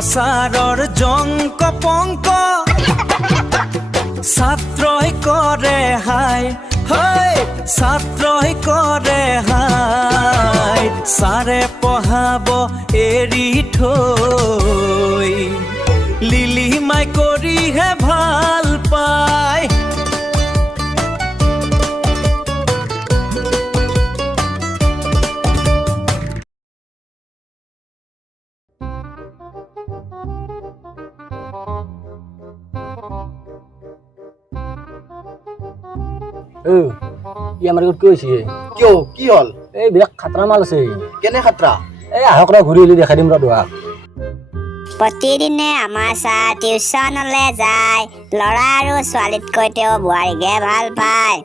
প্ৰচাৰৰ জংক পংক ছাত্ৰই কৰে হাই হয় ছাত্ৰই কৰে হাই ছাৰে পঢ়াব এৰি থৈ লিলিমাই কৰিহে ভাল পায় আমাৰ ঘৰত কৈছে কিয় কি হল এই বিৰাট খাতৰা মাল আছে কেনে খাতৰা এই আহক ৰ ঘূৰি আহিলে দেখাই দিম ৰ দোৱা প্ৰতিদিনে আমাৰ ছাৰ টিউচনলৈ যায় ল'ৰা আৰু ছোৱালীতকৈ তেওঁ বোৱাৰীকে ভাল পায়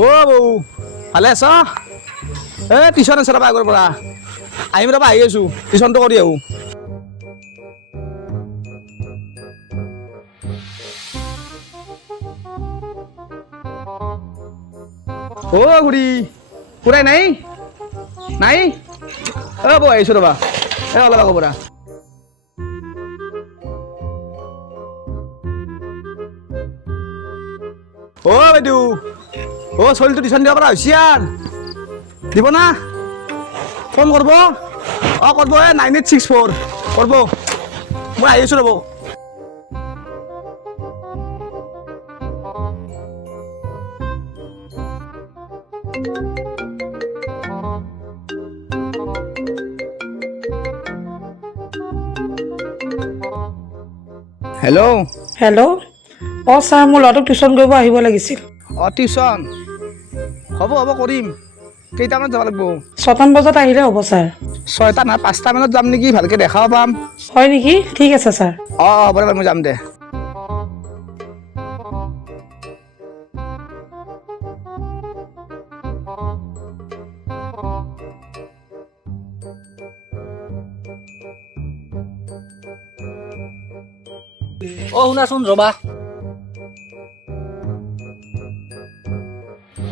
অ বৌ ভালে আছ টিউচন আছে ৰবা আগৰ পৰা আহিম ৰবা আহি আছো টিউচনটো কৰি আহো অ খুৰী খুৰাই নাই নাই অ বৌ আহিছো ৰবা অলপ আগৰ পৰা অ বাইদেউ অ ছোৱালীটো টিউচন দিব পৰা হৈছে আৰু দিব না ফোন কৰিব অ কৰিব 9864 কৰিব মই আহি আছো ৰ'ব হেল্ল' হেল্ল' অঁ ছাৰ মোৰ ল'ৰাটোক টিউশ্যন কৰিব আহিব লাগিছিল অ টিউচন হ'ব হ'ব কৰিম কেইটামানত যাব লাগিব 6টা বজাত আহিলে হ'ব ছাৰ 6টা নহয় 5টা মানত যাম নেকি ভালকৈ দেখাব পাম হয় নেকি ঠিক আছে ছাৰ অ হ'ব দে মই যাম দে অ শুনাচোন ৰবা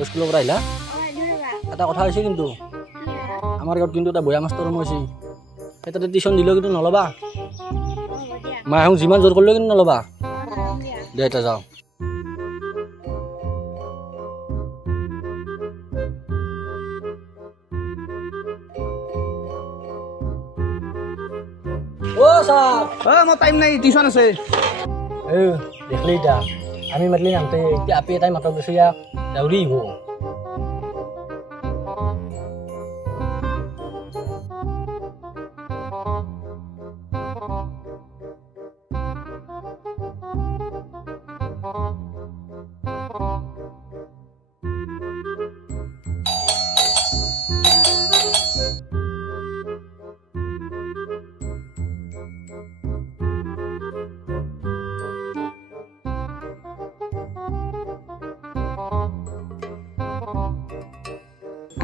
স্কুলৰ পৰা আহিলা এটা কথা হৈছে কিন্তু আমাৰ ঘৰত কিন্তু এটা বয়া মাষ্টৰ সোমাইছে সেই তাতে টিউশ্যন দিলেও কিন্তু নল'বা মায়ে যিমান জোৰ কৰিলেও কিন্তু নল'বা দে এতিয়া যাওঁ অ ছাৰ মোৰ টাইম নাই টিউচন আছে দেখলি এতিয়া আমি মাতিলি নামতে এতিয়া আপি এটাই মাতক দিছে ইয়াক দাউৰি আহিব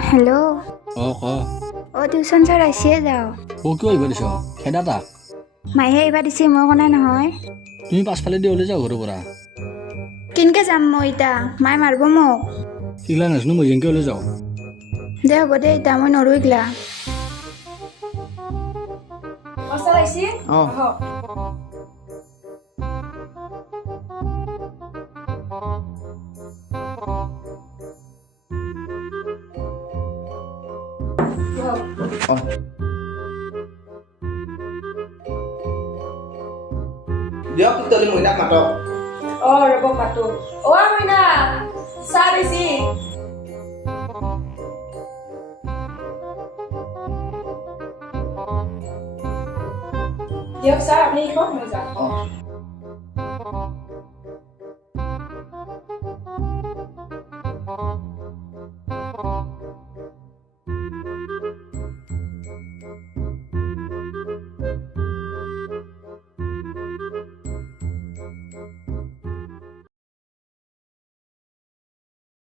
হেল্ল' অ ক অ' টিউশ্যন ছাৰ আহিছে যাওঁ অ কিয় আহিব দিছ খেদা তাক মায়েহে আহিবা দিছে মই কোৱা নহয় তুমি পাছফালে দি ওলাই যাওঁ ঘৰৰ পৰা কেনেকৈ যাম মই এতিয়া মায়ে মাৰিব মোক সিগলা নাজানো মই যেনকৈ ওলাই যাওঁ দে হ'ব দে এতিয়া মই নৰো এইগিলা অ দিয়ক তেতিয়াহ'লে মইনাক মাতক অঁ ৰ'ব মাতো অ' মইনা ছাৰ আহিছে দিয়ক ছাৰ আপুনি কওক মই যাম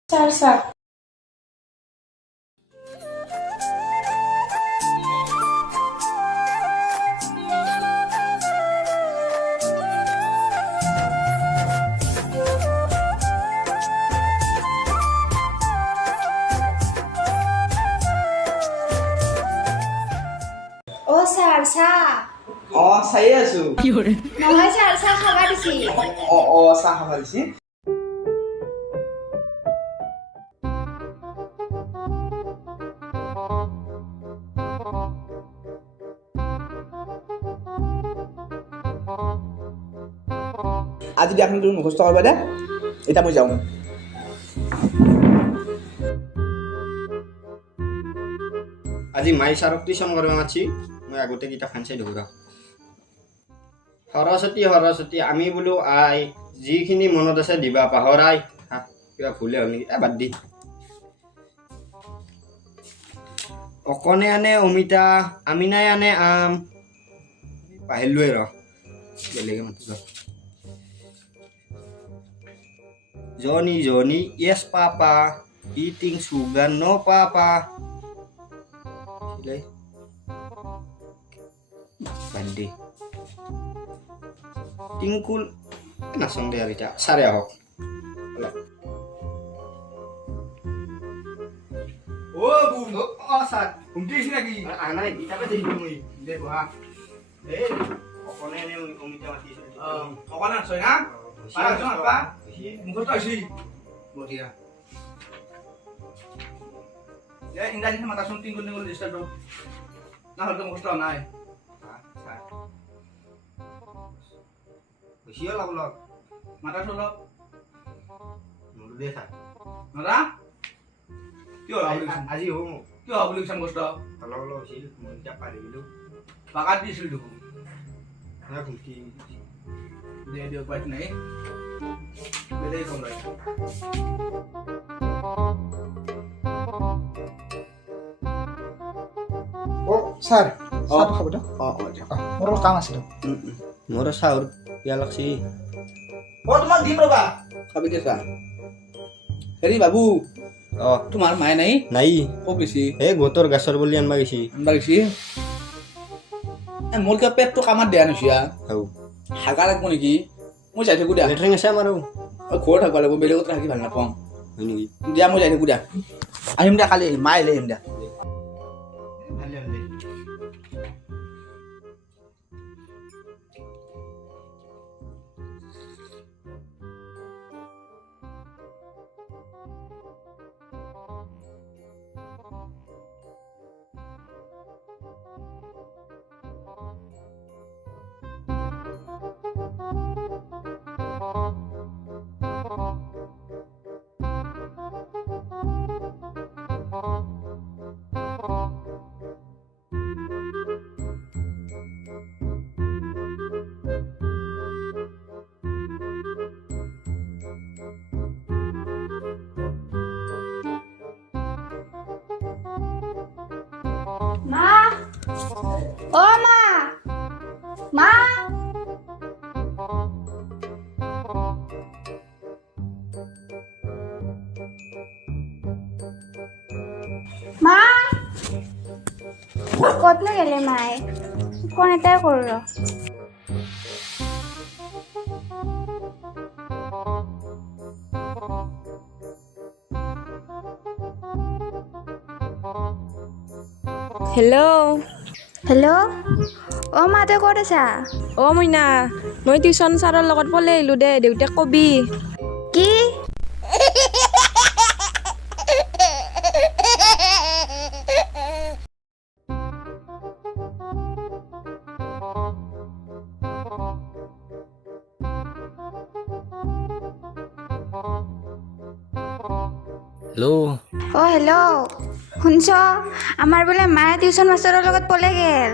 ছাৰ ছাৰ চায়ে আছো নহয় ছাৰ চাহ খাবা দিছি চাহ খাব দিছি আজি দিয়া তুমি মুখস্থ কৰিবা দে এতিয়া মই যাওঁ আজি মাই ছাৰক টিউশ্যন কৰিব মাতছি মই আগতে কিতাপ খান চাই দেখো সৰস্বতী সৰস্বতী আমি বোলো আই যিখিনি মনত আছে দিবা পাহৰাই কিবা ভুলে হ'ল নেকি বাদ দি অকণে আনে অমিতা আমিনাই আনে আম পাহৰিলোৱে ৰ বেলেগে মাতিব জনি জনি য়েছ পাপা ইটিং সুগাৰ ন পাপা বান্ধি টিংকুল নাচং দে আৰু এতিয়া চাৰে আহক নাই কিতাপে দেখিলো মই দে বহা এই অকণে এনে অমিতা মাতিছিল অকণমান আছই না মুখস্থ হৈছি বঢ়িয়া ইংৰাজীত মাতাচোন টিংকুল টিংকুল ডিষ্টাৰ্বটো নহ'লে মুখস্থ নাই বেছি হ'ল অলপ মাতাচোন অলপ মোৰো দেখা নৰা কিয় আজি হ'ব কিয় হ'ব বুলি কৈছা মুখস্থ অলপ অলপ হৈছিল মই এতিয়া পাৰি দিলোঁ বাগাত দিছিল দেখোন ঘুমটি দে দিয়ক পাইছ নাই বেলেগ কম ৰাই ছাৰ চাহ খাব দে মোৰ অলপ কাম আছে মোৰো চাউল পিয়া লাগছি তোমাক দিম ৰবা খাবি দে চাহ হেৰি বাবু অ তোমাৰ মায়ে নাই নাই ক'ত গৈছি এই গোটৰ গেছৰ বুলি আনবা গৈছি আনবা গৈছি মোৰ কিবা পেটটো কামত দিয়া নছিয়া হৌ হাগা লাগব নেকি মই যাই থাকো দিয়া লেট্ৰিন আছে আমাৰো ঘৰত থাকিব লাগিব বেলেগত থাকি ভাল নাপাওঁ হয় নেকি দিয়া মই যাই থাকো দিয়া আহিম দিয়া কালি আহিম মায়ে লৈ আহিম দিয়া ভালে ভালে মা অ মা মা মা ক'তনো গেলে মায়ে ফোন এটাই কৰোঁ ৰ হেল্ল' হেল্ল' অ মা তই ক'ত আছা অ মইনা মই টিউশ্যন ছাৰৰ লগত পলাই আহিলোঁ দে দেউতাক কবি কি হেল্ল' অ হেল্ল' শুনছ আমাৰ বোলে মায়ে টিউশ্যন মাষ্টৰৰ লগত পলাই গেল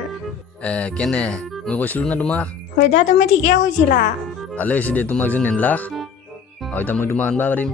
কেনে মই কৈছিলোঁ না তোমাক হয় দা তুমি ঠিকে কৈছিলা ভালে হৈছে দে তোমাক যে নেনলাক হয় এতিয়া মই তোমাক আনবা পাৰিম